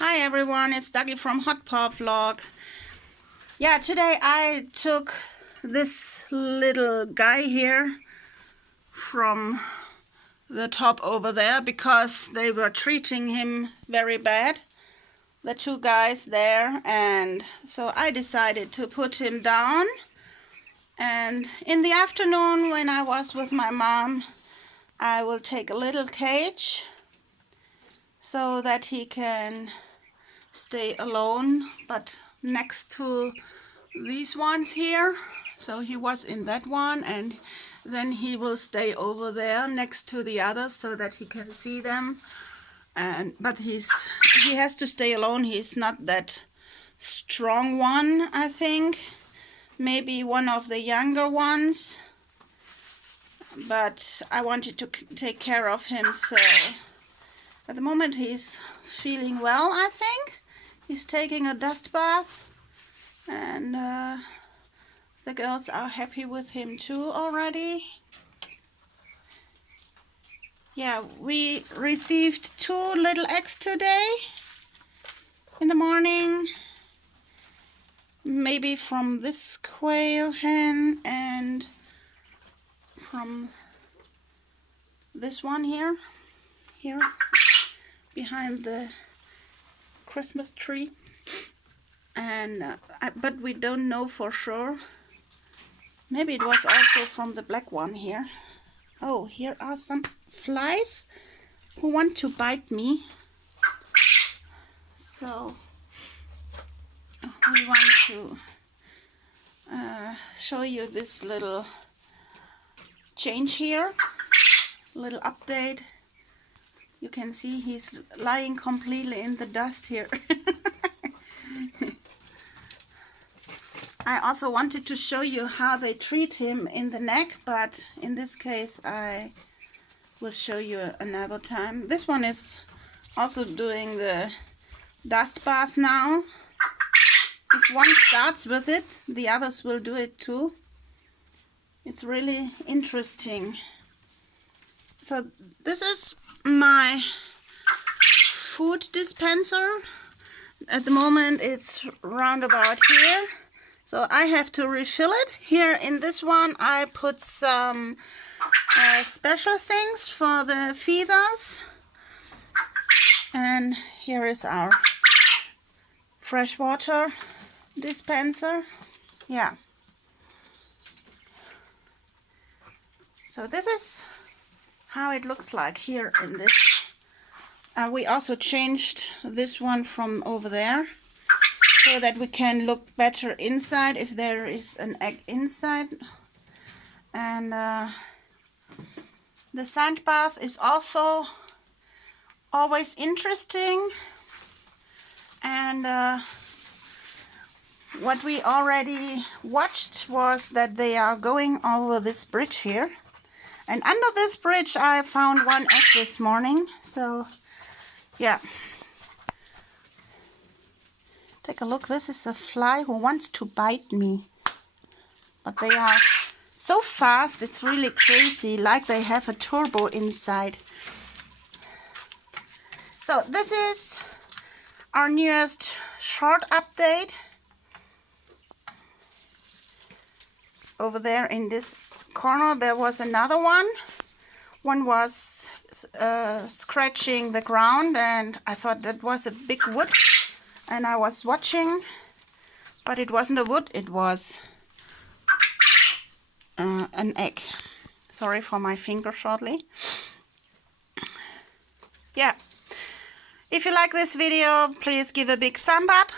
Hi everyone, it's Dagi from Hot Paw Vlog. Yeah, today I took this little guy here from the top over there because they were treating him very bad, the two guys there, and so I decided to put him down. And in the afternoon when I was with my mom, I will take a little cage so that he can stay alone, but next to these ones here. So he was in that one, and then he will stay over there next to the others so that he can see them. But he has to stay alone. He's not that strong one, I think. Maybe one of the younger ones, but I wanted to take care of him, so at the moment he's feeling well, I think. He's taking a dust bath, and the girls are happy with him too already. Yeah, we received 2 little eggs today in the morning. Maybe from this quail hen and from this one here behind the Christmas tree, and but we don't know for sure. Maybe it was also from the black one here. Oh, here are some flies who want to bite me, so we want to show you this little change here, little update. You can see he's lying completely in the dust here. I also wanted to show you how they treat him in the neck, but in this case I will show you another time. This one is also doing the dust bath now. If one starts with it, the others will do it too. It's really interesting. So this is my food dispenser. At the moment it's round about here, so I have to refill it. Here in this one I put some special things for the feeders, and here is our freshwater dispenser. Yeah, so this is how it looks like here in this. We also changed this one from over there so that we can look better inside if there is an egg inside. And the sand bath is also always interesting. And what we already watched was that they are going over this bridge here. And under this bridge I found one egg this morning, so yeah. Take a look, this is a fly who wants to bite me. But they are so fast, it's really crazy, like they have a turbo inside. So this is our newest short update. Over there in this corner there was another one. One was scratching the ground, and I thought that was a big wood, and I was watching, but it wasn't a wood, it was an egg. Sorry for my finger shortly. Yeah, if you like this video, please give a big thumb up,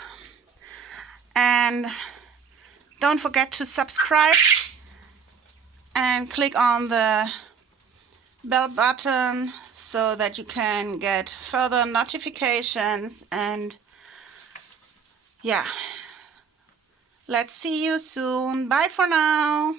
and don't forget to subscribe and click on the bell button so that you can get further notifications. And yeah, let's see you soon. Bye for now.